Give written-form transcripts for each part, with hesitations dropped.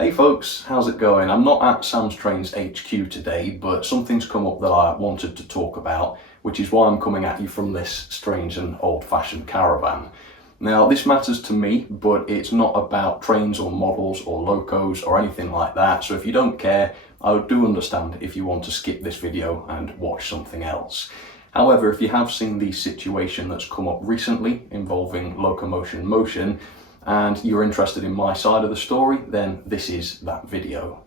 Hey folks, how's it going? I'm not at Sam'sTrains HQ today, but something's come up that I wanted to talk about, which is why I'm coming at you from this strange and old-fashioned caravan. Now, this matters to me, but it's not about trains or models or locos or anything like that, so if you don't care, I do understand if you want to skip this video and watch something else. However, if you have seen the situation that's come up recently involving locomotion motion, and you're interested in my side of the story, then this is that video.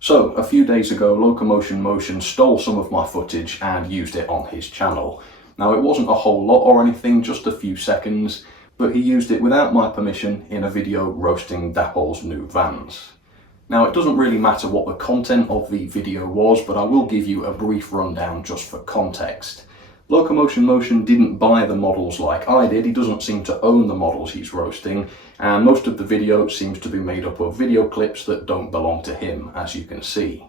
So, a few days ago, Locomotion Motion stole some of my footage and used it on his channel. Now, it wasn't a whole lot or anything, just a few seconds, but he used it without my permission in a video roasting Dapple's new vans. Now, it doesn't really matter what the content of the video was, but I will give you a brief rundown just for context. Locomotion Motion didn't buy the models like I did. He doesn't seem to own the models he's roasting, and most of the video seems to be made up of video clips that don't belong to him, as you can see.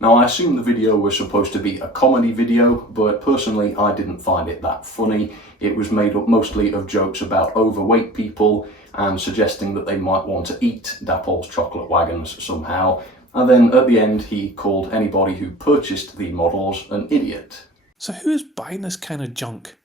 Now, I assume the video was supposed to be a comedy video, but personally I didn't find it that funny. It was made up mostly of jokes about overweight people and suggesting that they might want to eat Dapple's chocolate wagons somehow, and then at the end he called anybody who purchased the models an idiot. So who's buying this kind of junk?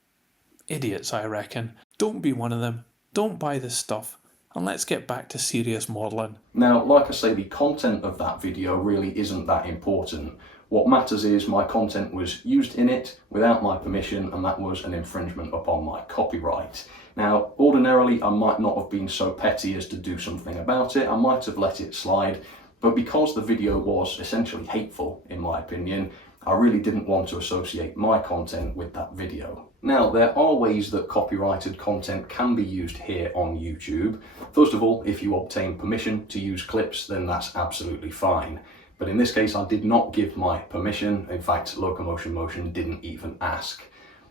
Idiots, I reckon. Don't be one of them. Don't buy this stuff. And let's get back to serious modelling. Now, like I say, the content of that video really isn't that important. What matters is my content was used in it without my permission, and that was an infringement upon my copyright. Now, ordinarily I might not have been so petty as to do something about it. I might have let it slide, but because the video was essentially hateful, in my opinion, I really didn't want to associate my content with that video. Now, there are ways that copyrighted content can be used here on YouTube. First of all, if you obtain permission to use clips, then that's absolutely fine. But in this case, I did not give my permission. In fact, Locomotion Motion didn't even ask.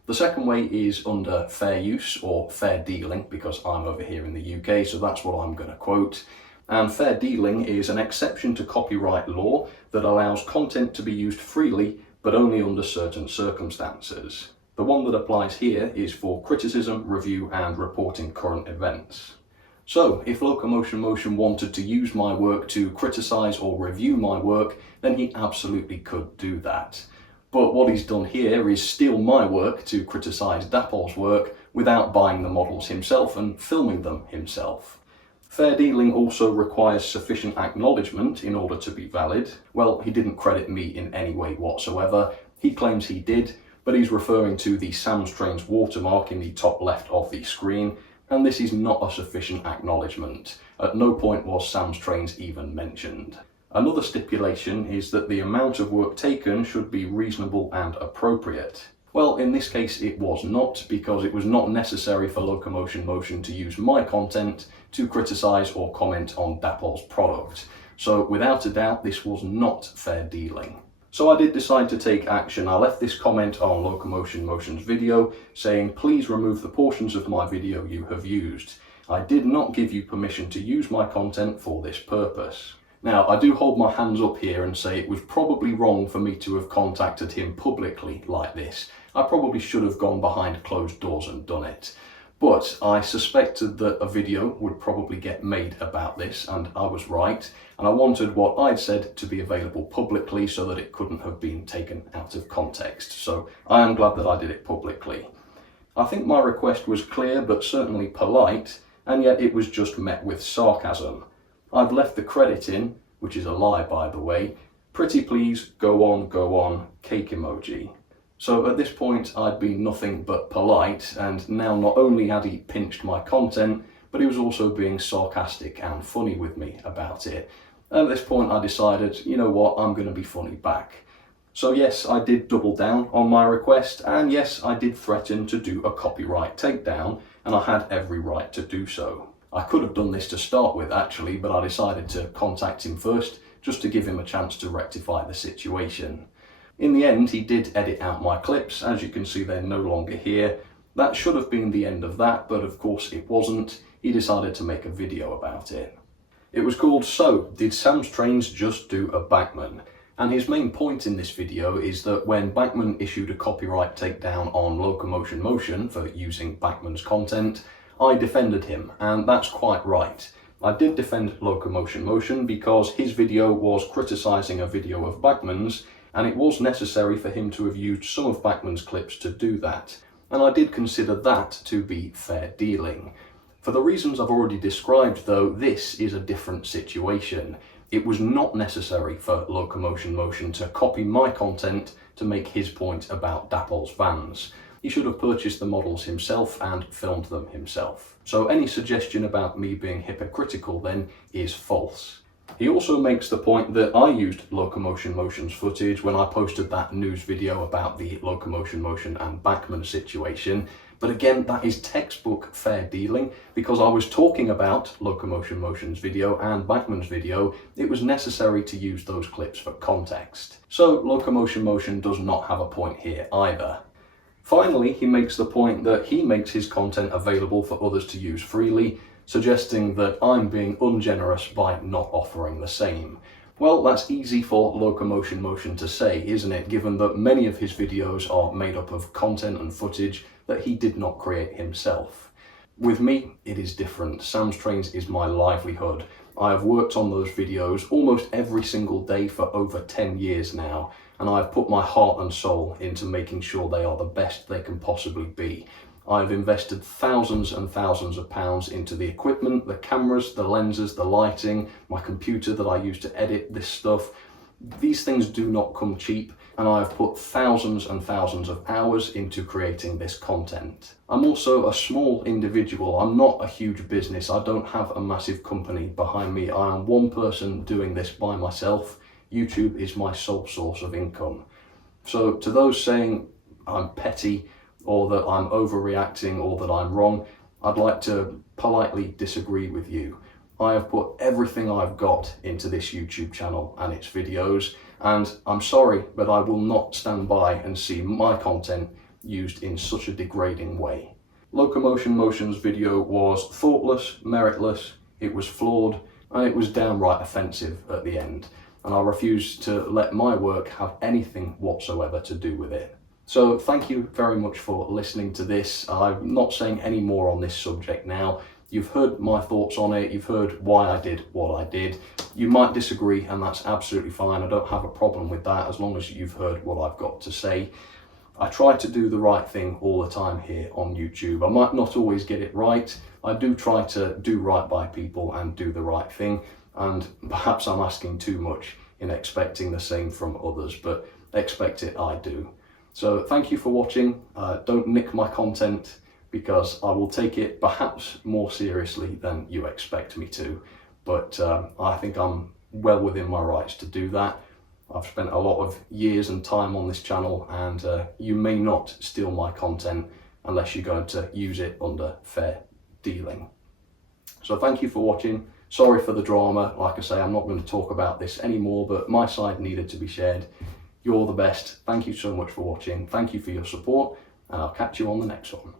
The second way is under fair use or fair dealing, because I'm over here in the UK, so that's what I'm going to quote. And fair dealing is an exception to copyright law that allows content to be used freely, but only under certain circumstances. The one that applies here is for criticism, review, and reporting current events. So, if Locomotion Motion wanted to use my work to criticise or review my work, then he absolutely could do that. But what he's done here is steal my work to criticise Dapple's work without buying the models himself and filming them himself. Fair dealing also requires sufficient acknowledgement in order to be valid. Well, he didn't credit me in any way whatsoever. He claims he did, but he's referring to the Sam'sTrains watermark in the top left of the screen, and this is not a sufficient acknowledgement. At no point was Sam'sTrains even mentioned. Another stipulation is that the amount of work taken should be reasonable and appropriate. Well, in this case it was not, because it was not necessary for Locomotion Motion to use my content to criticise or comment on Dapple's product. So without a doubt, this was not fair dealing. So I did decide to take action. I left this comment on Locomotion Motion's video saying, please remove the portions of my video you have used. I did not give you permission to use my content for this purpose. Now, I do hold my hands up here and say it was probably wrong for me to have contacted him publicly like this. I probably should have gone behind closed doors and done it. But I suspected that a video would probably get made about this, and I was right. And I wanted what I'd said to be available publicly so that it couldn't have been taken out of context. So I am glad that I did it publicly. I think my request was clear but certainly polite, and yet it was just met with sarcasm. I've left the credit in, which is a lie by the way. Pretty please, go on, cake emoji. So at this point I'd been nothing but polite, and now not only had he pinched my content, but he was also being sarcastic and funny with me about it. At this point I decided, you know what, I'm going to be funny back. So yes, I did double down on my request, and yes, I did threaten to do a copyright takedown, and I had every right to do so. I could have done this to start with actually, but I decided to contact him first, just to give him a chance to rectify the situation. In the end, he did edit out my clips. As you can see, they're no longer here. That should have been the end of that, but of course it wasn't. He decided to make a video about it. It was called So, Did Sam'sTrains Just Do a Bachmann? And his main point in this video is that when Bachmann issued a copyright takedown on Locomotion Motion for using Bachmann's content, I defended him, and that's quite right. I did defend Locomotion Motion because his video was criticising a video of Bachmann's, and it was necessary for him to have used some of Bachmann's clips to do that. And I did consider that to be fair dealing. For the reasons I've already described though, this is a different situation. It was not necessary for Locomotion Motion to copy my content to make his point about Dappol's vans. He should have purchased the models himself and filmed them himself. So any suggestion about me being hypocritical then is false. He also makes the point that I used Locomotion Motion's footage when I posted that news video about the Locomotion Motion and Bachmann situation. But again, that is textbook fair dealing. Because I was talking about Locomotion Motion's video and Bachmann's video, it was necessary to use those clips for context. So Locomotion Motion does not have a point here either. Finally, he makes the point that he makes his content available for others to use freely, suggesting that I'm being ungenerous by not offering the same. Well, that's easy for Locomotion Motion to say, isn't it, given that many of his videos are made up of content and footage that he did not create himself. With me, it is different. Sam'sTrains is my livelihood. I have worked on those videos almost every single day for over 10 years now, and I've put my heart and soul into making sure they are the best they can possibly be. I've invested thousands and thousands of pounds into the equipment, the cameras, the lenses, the lighting, my computer that I use to edit this stuff. These things do not come cheap, and I've put thousands and thousands of hours into creating this content. I'm also a small individual. I'm not a huge business. I don't have a massive company behind me. I am one person doing this by myself. YouTube is my sole source of income. So to those saying I'm petty, or that I'm overreacting, or that I'm wrong, I'd like to politely disagree with you. I have put everything I've got into this YouTube channel and its videos, and I'm sorry, but I will not stand by and see my content used in such a degrading way. Locomotion Motion's video was thoughtless, meritless, it was flawed, and it was downright offensive at the end, and I refuse to let my work have anything whatsoever to do with it. So thank you very much for listening to this. I'm not saying any more on this subject now. You've heard my thoughts on it, you've heard why I did what I did. You might disagree, and that's absolutely fine. I don't have a problem with that as long as you've heard what I've got to say. I try to do the right thing all the time here on YouTube. I might not always get it right. I do try to do right by people and do the right thing, and perhaps I'm asking too much in expecting the same from others, but expect it I do. So thank you for watching. Don't nick my content, because I will take it perhaps more seriously than you expect me to. But I think I'm well within my rights to do that. I've spent a lot of years and time on this channel, and you may not steal my content unless you're going to use it under fair dealing. So thank you for watching. Sorry for the drama. Like I say, I'm not going to talk about this anymore, but my side needed to be shared. You're the best. Thank you so much for watching. Thank you for your support, and I'll catch you on the next one.